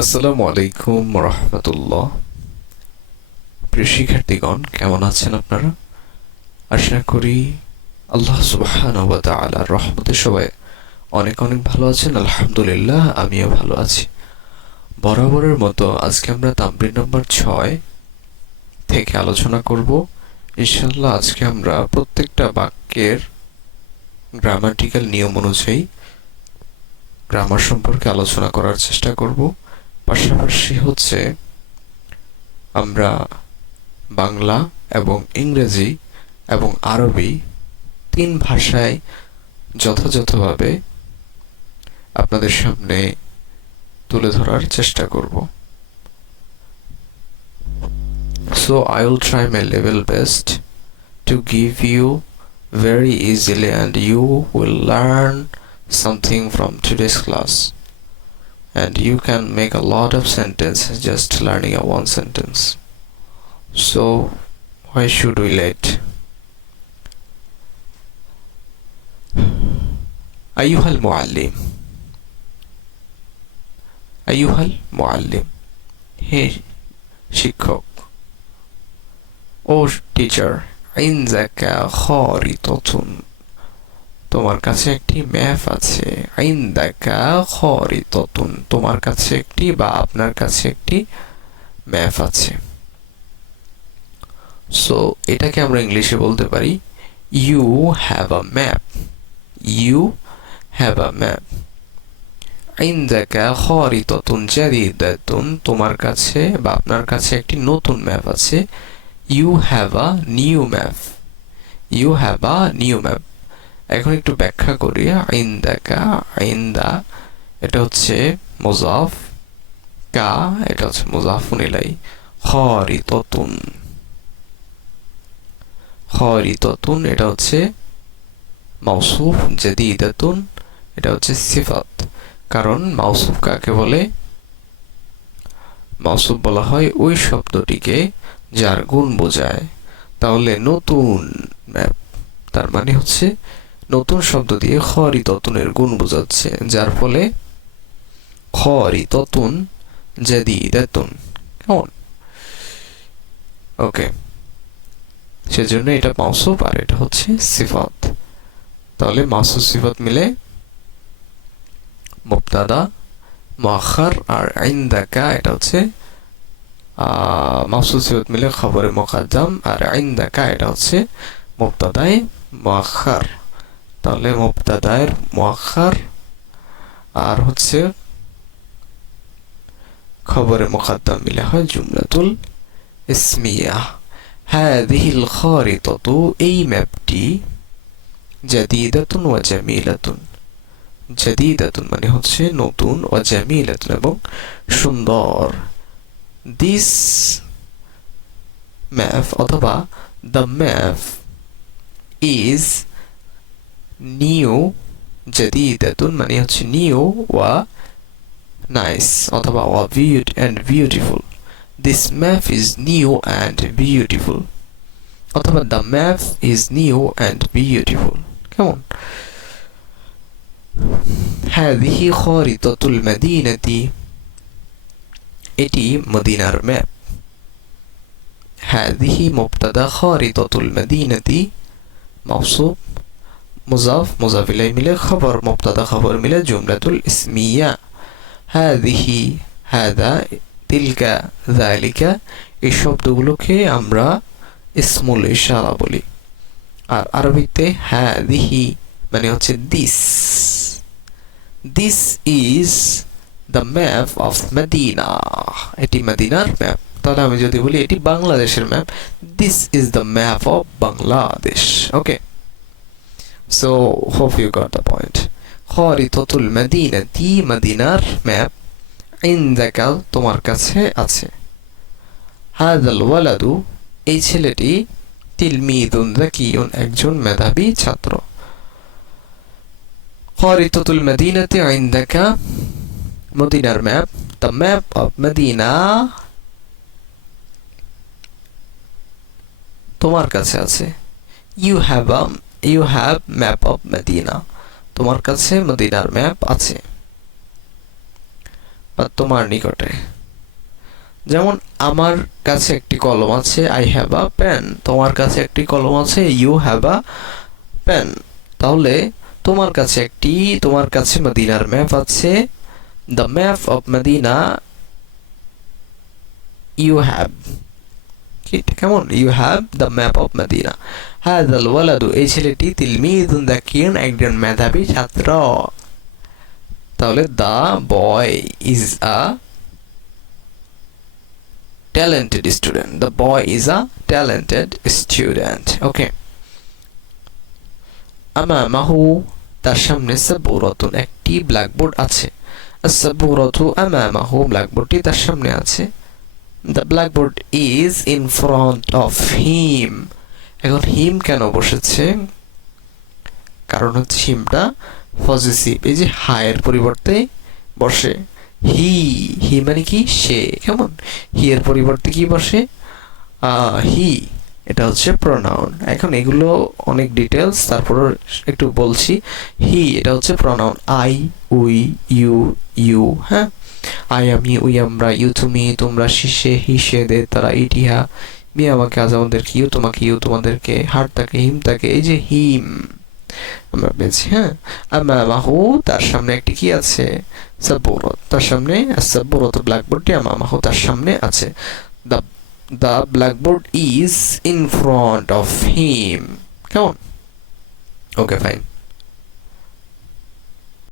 আসসালামু আলাইকুম রহমতুল্লাহ। প্রিয় শিক্ষার্থীগণ, কেমন আছেন আপনারা? আশা করি আল্লাহ সুবহানাহু ওয়া তাআলার রহমতে সবাই অনেক অনেক ভালো আছেন। আলহামদুলিল্লাহ, আমিও ভালো আছি। বরাবরের মতো আজকে আমরা তামরিন নম্বর 6 থেকে আলোচনা করব। ইনশাআল্লাহ আজকে আমরা প্রত্যেকটা বাক্যের গ্রামাটিক্যাল নিয়ম অনুযায়ী গ্রামার সম্পর্কে আলোচনা করার চেষ্টা করব। পাশাপাশি আমরা বাংলা এবং ইংরেজি এবং আরবি 3 ভাষায় যথাযথভাবে আপনাদের সামনে তুলে ধরার চেষ্টা করব। So I will try my level best to give you very easily, and you will learn something from today's class, and you can make a lot of sentences just learning a one sentence. So why should we let? أيها المعلم أيها المعلم হে শিক্ষক। ও teacher. عندك خارطة, তোমার কাছে একটি map আছে। عندك خارطة, তোমার কাছে একটি বা আপনার কাছে একটি ম্যাপ আছে। সো এটাকে আমরা ইংলিশে বলতে পারি you have a map. You have a map. عندك خارطة جديدة, তোমার কাছে বা আপনার কাছে একটি নতুন ম্যাপ আছে। You have a new map. You have a new map. এখন একটু ব্যাখ্যা করি। আইন্দাকা, আইন্দা এটা হচ্ছে মুজাফ, কা এটা হচ্ছে মুজাফুন ইলাই, খারিতাতুন, খারিতাতুন এটা হচ্ছে মাউসুফ, জাদীদাতুন এটা হচ্ছে সিফাত। কারণ মাউসুফ কাকে বলে? মাউসুফ বলা হয় ওই শব্দটিকে যার গুণ বোঝায়। তাহলে নতুন ম্যাপ তার মানে হচ্ছে নতুন শব্দ দিয়ে খারিতাতুনের গুণ বোঝাচ্ছে, যার ফলে খারিতাতুন জাদীদাতুন। কেমন? ওকে, সেজন্য এটা মাউসুফ আর এটা হচ্ছে সিফাত। তাহলে মাউসুফ সিফাত মিলে মুবতাদা মুআখার, আর ইনদাকা এটা হচ্ছে মাউসুফ সিফাত মিলে খবরে মুকদ্দম, আর ইনদাকা এটা হচ্ছে মুবতাদায়ে মুআখার। তাহলে মুবতাদায়ের মুআখার আর হচ্ছে খবরে মুকদ্দম মিলে হয় জুমলাতুল ইসমিয়া। হাযিহিল খারিতাতু, এই ম্যাপটি, জাদীদাতুন ওয়া জামিলাতুন, জাদীদাতুন মানে হচ্ছে নতুন, ওয়া জামিলাতুন এবং সুন্দর। দিস ম্যাপ অথবা দ্য ম্যাপ ইজ নিউ, জাদীদাতুন মানে হচ্ছে নিউ, ওয়া নাইস অথবা ওয়া beautiful. This map is new and beautiful অথবা the map is new and beautiful. কেমন? হাযিহি খারিতাতুল মাদিনাতি, এটি মদিনার ম্যাপ। হাযিহি মুবতাদা, খারিতাতুল মাদিনাতি মাউসুফ, মুজাফ মুজাফ ইলাইহি মিলে খবর, মুবতাদা খবর মিলে জুমলাতুল ইসমিয়া। হাযিহি, হাযা, তিলকা, যালিকা এই শব্দগুলোকে আমরা ইসমুল ইশারা বলি। আর আরবিতে হাযিহি মানে হচ্ছে this. This is the map of Medina, এটি মদিনার ম্যাপ। তাহলে আমি যদি বলি এটি বাংলাদেশের map, this is the map of Bangladesh. Okay, so hope you got the point. খারিতাতুল মাদিনাতি, মদিনার ম্যাপ। ইনদাকা তোমার কাছে আছে। হাযাল ওয়ালাদু, এই ছেলেটি, তিলমিদুন যাকিয়ুন একজন মেধাবী ছাত্র। খারিতাতুল মাদিনাতি ইনদাকা, মদিনার map, the map of Medina তোমার কাছে আছে। You have map of Medina, তোমার কাছে মদিনার ম্যাপ আছে। বা তোমার নিকটে। যেমন আমার কাছে একটি কলম আছে, আই হ্যাভ আ পেন। তোমার কাছে একটি কলম আছে, ইউ হ্যাভ আ পেন। তাহলে তোমার কাছে মদিনার ম্যাপ আছে, the map of Medina you have. কেমন? You have the map of Medina. হাযাল ওয়ালাদু, এই ছেলেটি তিলমিযুন যাকিরুন, একজন মেধাবী ছাত্র। তাহলে the boy is a talented student. The boy is a talented student. Okay. আমামাহু, তার সামনে সাবুরাতুন, একটি ব্ল্যাকবোর্ড আছে। as-সাবুরাতু আমামাহু, ব্ল্যাকবোর্ডটি তার সামনে আছে। The blackboard is in front of him. এখন হিম কেন বসেছে? কারণ হচ্ছে হিমটা পজিটিভ, এই যে হায়ের পরিবর্তে বসে। হি মানে কি? সে। কেমন? হি এর পরিবর্তে কি বসে? হি। এটা হচ্ছে প্রোনাউন। এখন এগুলো অনেক ডিটেলস, তারপর একটু বলছি। হি এটা হচ্ছে প্রোনাউন। আই, উই, ইউ, হ্যাঁ। আই আমি, উই আমরা, ইউ তুমি, তোমরা, সে হি সে দে তারা, ইটিহা, মি আমাকে, আজ আমাদেরকে, ইউ তোমাকে, ইউ তোমাদেরকে, হার তাকে, হিম তাকে, এই যে হিম আমরা পেয়েছি, হ্যাঁ। আমামাহু, তার সামনে একটি কি আছে? সাবুরত, তার সামনে সাবুরত, ব্ল্যাকবোর্ডটি আমামাহু তার সামনে আছে। The the blackboard is in front of him. কেমন? Okay fine.